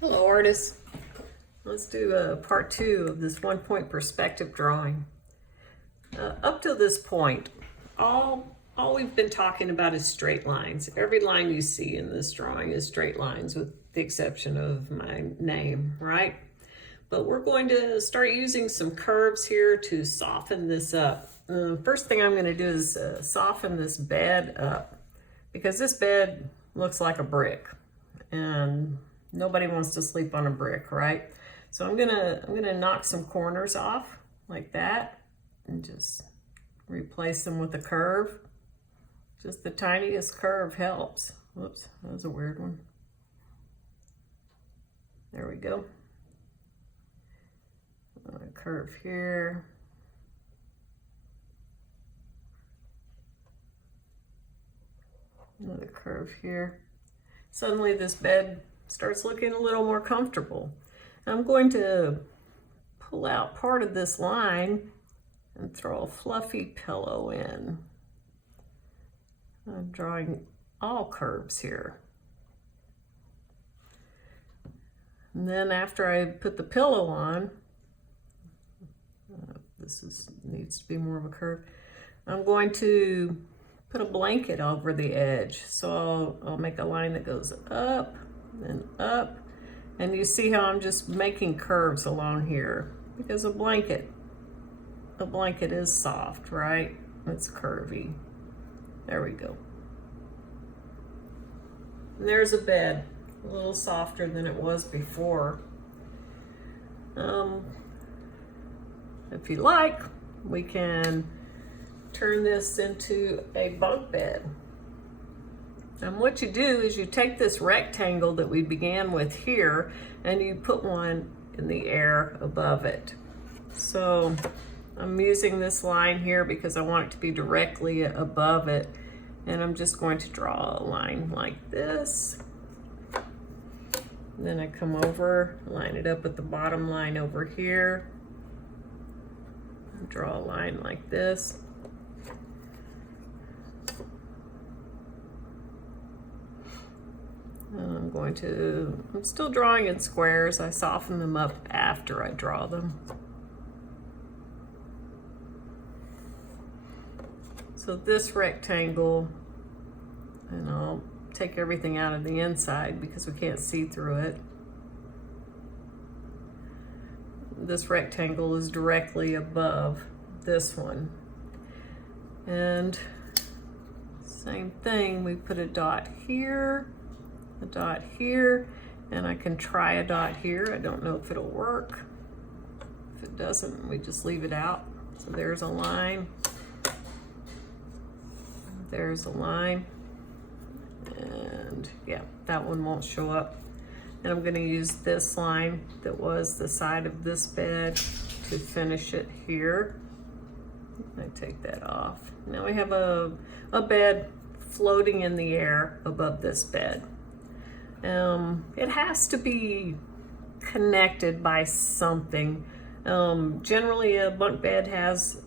Hello artists. Let's do part 2 of this 1-point perspective drawing. Up to this point, all we've been talking about is straight lines. Every line you see in this drawing is straight lines with the exception of my name, right? But we're going to start using some curves here to soften this up. First thing I'm going to do is soften this bed up because this bed looks like a brick and nobody wants to sleep on a brick, right? So I'm gonna knock some corners off like that and just replace them with a curve. Just the tiniest curve helps. Whoops, that was a weird one. There we go. A curve here. Another curve here. Suddenly this bed starts looking a little more comfortable. I'm going to pull out part of this line and throw a fluffy pillow in. I'm drawing all curves here. And then after I put the pillow on, needs to be more of a curve, I'm going to put a blanket over the edge. So I'll make a line that goes up and up, and you see how I'm just making curves along here because a blanket is soft, right? It's curvy. There we go. And there's a bed, a little softer than it was before. If you like, we can turn this into a bunk bed. And what you do is you take this rectangle that we began with here and you put one in the air above it. So I'm using this line here because I want it to be directly above it. And I'm just going to draw a line like this. And then I come over, line it up with the bottom line over here. And draw a line like this. I'm still drawing in squares. I soften them up after I draw them. So this rectangle, and I'll take everything out of the inside because we can't see through it. This rectangle is directly above this one. And same thing, we put a dot here, a dot here, and I can try a dot here. I don't know if it'll work. If it doesn't, we just leave it out. So there's a line. There's a line. And yeah, that one won't show up. And I'm gonna use this line that was the side of this bed to finish it here. I take that off. Now we have a bed floating in the air above this bed. It has to be connected by something. Generally a bunk bed has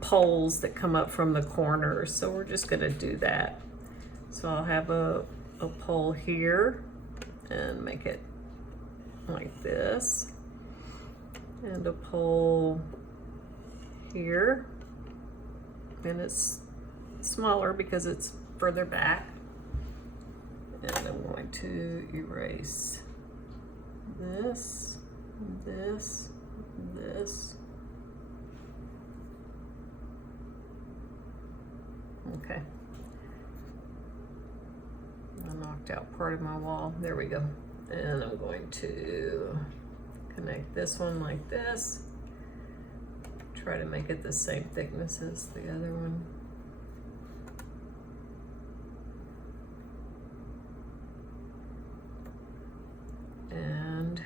poles that come up from the corners, so we're just gonna do that. So I'll have a pole here and make it like this, and a pole here, and it's smaller because it's further back. And I'm going to erase this, this, this. Okay. I knocked out part of my wall. There we go. And I'm going to connect this one like this. Try to make it the same thickness as the other one. And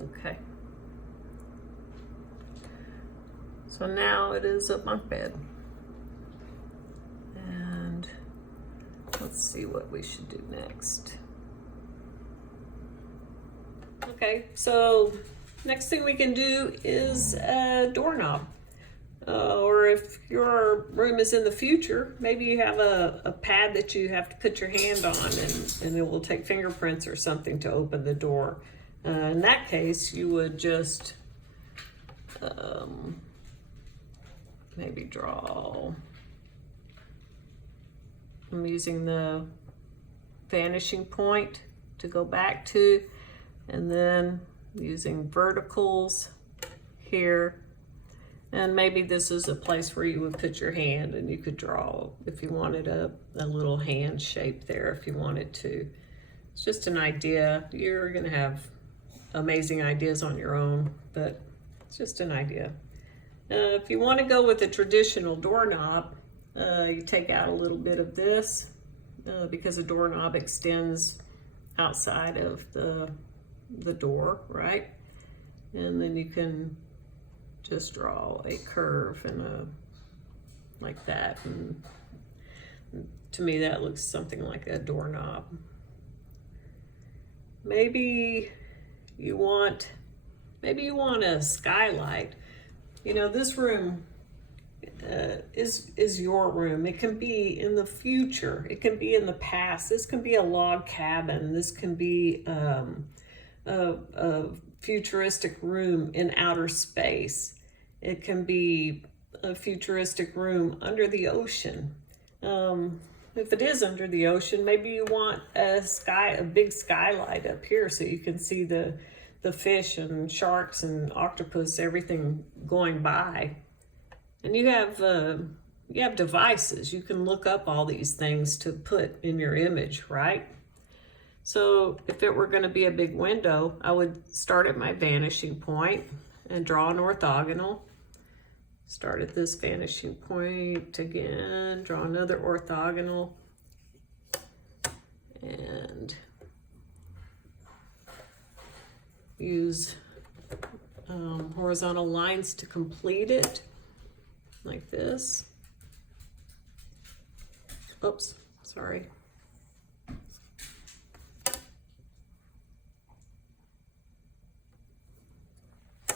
okay. So now it is a bunk bed. And let's see what we should do next. Okay, so next thing we can do is a doorknob. Or if your room is in the future, maybe you have a pad that you have to put your hand on, and it will take fingerprints or something to open the door. In that case, you would just maybe draw. I'm using the vanishing point to go back to, and then using verticals here. And maybe this is a place where you would put your hand, and you could draw if you wanted a little hand shape there if you wanted to. It's just an idea. You're gonna have amazing ideas on your own, but it's just an idea. If you want to go with a traditional doorknob, you take out a little bit of this because a doorknob extends outside of the door, right? And then you can just draw a curve and like that, and to me that looks something like a doorknob. Maybe you want a skylight. You know, this room is your room. It can be in the future. It can be in the past. This can be a log cabin. This can be a futuristic room in outer space. It can be a futuristic room under the ocean. If it is under the ocean, maybe you want a big skylight up here so you can see the fish and sharks and octopus, everything going by. And you have devices. You can look up all these things to put in your image, right? So if it were going to be a big window, I would start at my vanishing point and draw an orthogonal. Start at this vanishing point again, draw another orthogonal, and use horizontal lines to complete it, like this. Oops, sorry.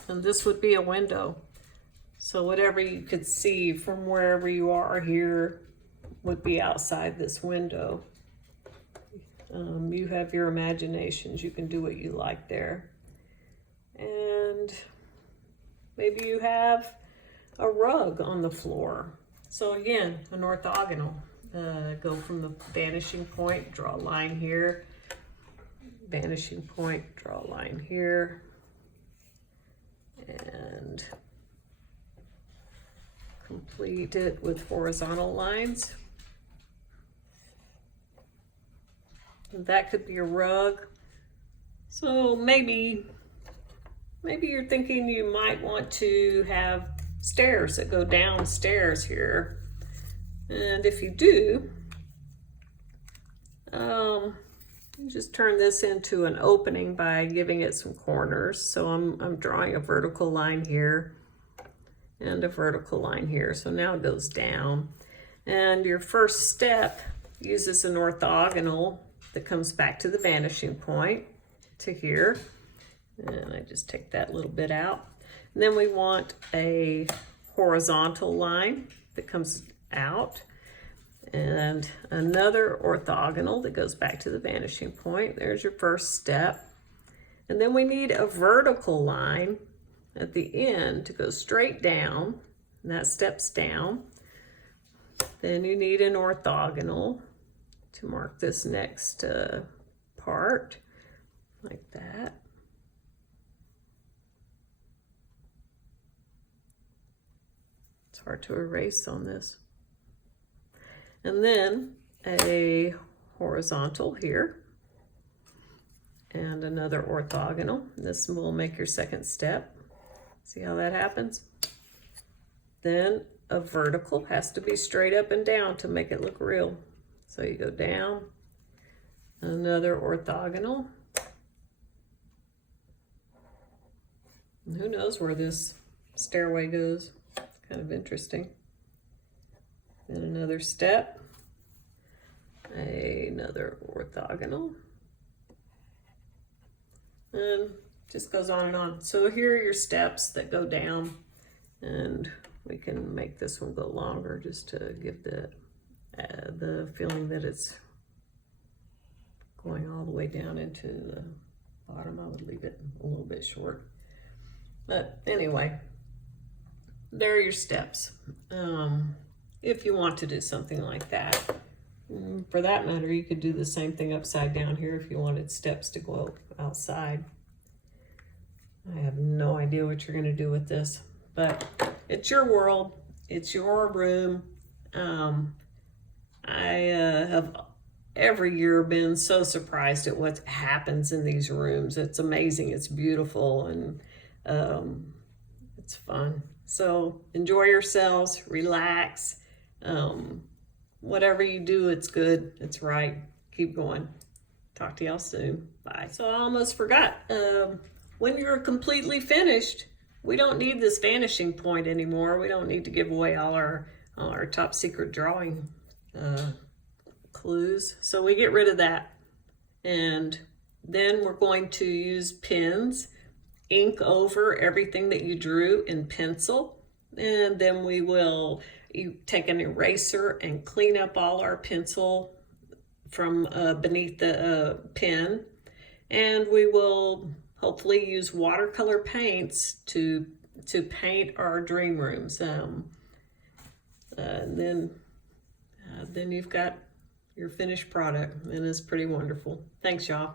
And this would be a window. So whatever you could see from wherever you are here would be outside this window. You have your imaginations. You can do what you like there. And maybe you have a rug on the floor. So again, an orthogonal. Go from the vanishing point, draw a line here. Vanishing point, draw a line here. And complete it with horizontal lines. And that could be a rug. So maybe you're thinking you might want to have stairs that go downstairs here. And if you do, you just turn this into an opening by giving it some corners. So I'm drawing a vertical line here and a vertical line here. So now it goes down. And your first step uses an orthogonal that comes back to the vanishing point to here. And I just take that little bit out. And then we want a horizontal line that comes out, and another orthogonal that goes back to the vanishing point. There's your first step. And then we need a vertical line at the end to go straight down, and that steps down. Then you need an orthogonal to mark this next part, like that. It's hard to erase on this. And then a horizontal here and another orthogonal. This will make your second step. See how that happens? Then a vertical has to be straight up and down to make it look real. So you go down, another orthogonal. And who knows where this stairway goes? It's kind of interesting. Then another step, another orthogonal. And just goes on and on. So here are your steps that go down, and we can make this one go longer just to give the feeling that it's going all the way down into the bottom. I would leave it a little bit short. But anyway, there are your steps. If you want to do something like that. For that matter, you could do the same thing upside down here if you wanted steps to go outside. I have no idea what you're going to do with this, but it's your world. It's your room. I have every year been so surprised at what happens in these rooms. It's amazing. It's beautiful, and it's fun. So enjoy yourselves, relax. Whatever you do, it's good. It's right. Keep going. Talk to y'all soon. Bye. So I almost forgot. When you're completely finished, we don't need this vanishing point anymore. We don't need to give away all our top secret drawing clues. So we get rid of that. And then we're going to use pens, ink over everything that you drew in pencil. And then we will take an eraser and clean up all our pencil from beneath the pen. And we will hopefully use watercolor paints to paint our dream rooms. And then you've got your finished product, and it's pretty wonderful. Thanks, y'all.